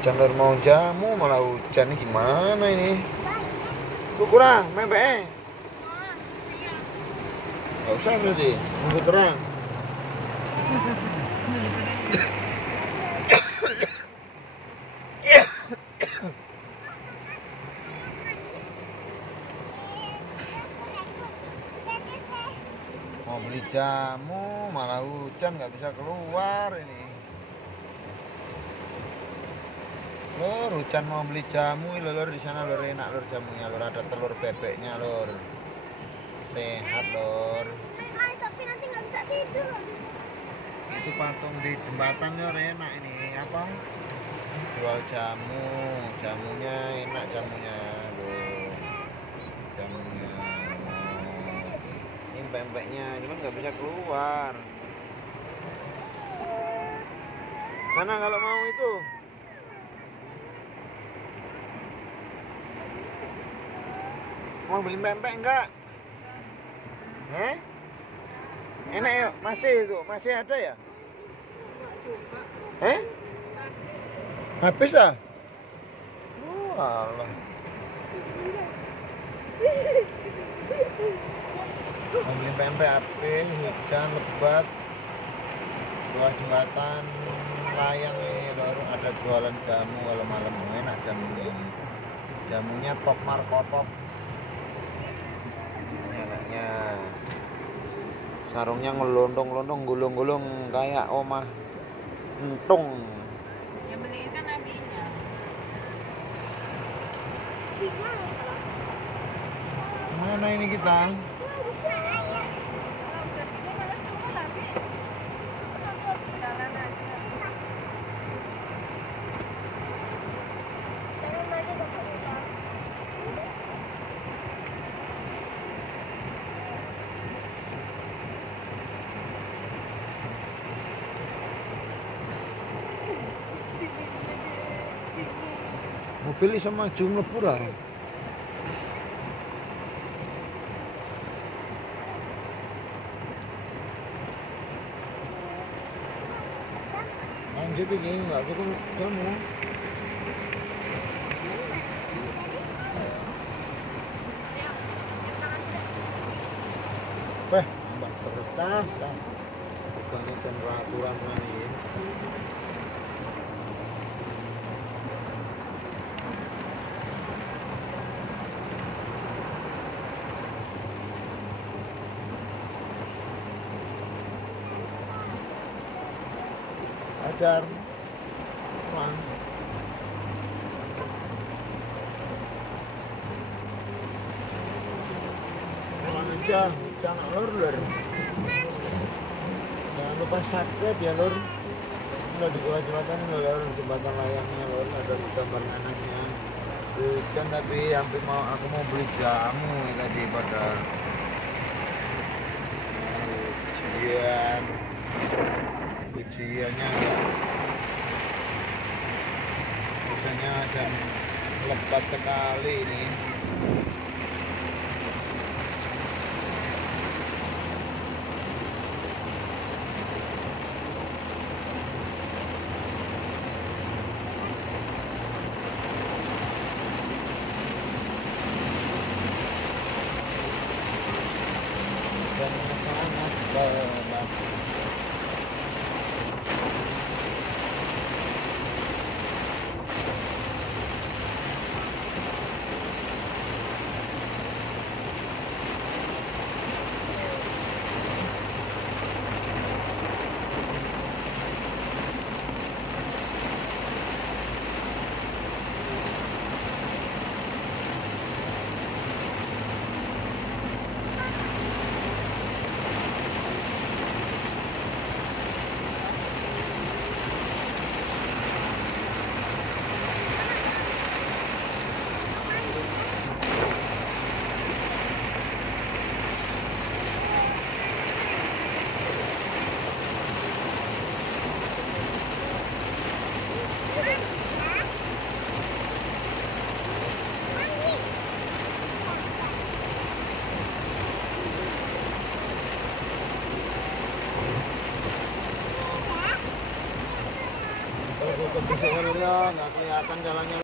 Hujan lor, mau jamu malah hujan, ini gimana ini? Kurang, mepek. Gak usah berarti, nunggu terang. Mau beli jamu malah hujan, nggak bisa keluar ini. Lor, hujan mau beli jamu, lor di sana lor, enak lor jamunya lor, ada telur bebeknya lor, sehat lor. Tapi nanti nggak bisa tidur. Itu patung di jembatan lor, enak ini apa? Jual jamu, jamunya enak jamunya lor, jamunya. Ini pempeknya, cuman nggak bisa keluar. Mana kalau mau itu? Mau beli pempek enggak? Enak ya? Masih ada ya? Habis dah? Oh, alah. Mau beli pempek habis, hujan lebat. Dua jembatan layang ini baru ada jualan jamu kalau malam, enak jamunya ini. Jamunya top markotop. Enaknya. Sarungnya ngelondong-londong, gulung-gulung kayak omah entung. Yang beliin kan abinya. Mana ini kita? Mobil iso maju mlebu ra. Lanjut iki enggak cukup jamu. Mbak terus tah. Bukan aturan ini. Ajar pelan. Pelan aja, jangan lur. Jangan lupa subscribe ya lur. Udah di bawah jembatan lur, jembatan layangnya lur, ada gambar nanasnya. Hujan tapi hampir aku mau beli jamu ya tadi pada ujiannya biasanya jam lebat sekali ini. Dan sangat lebat. Tuh, besok ya, nggak kelihatan jalannya.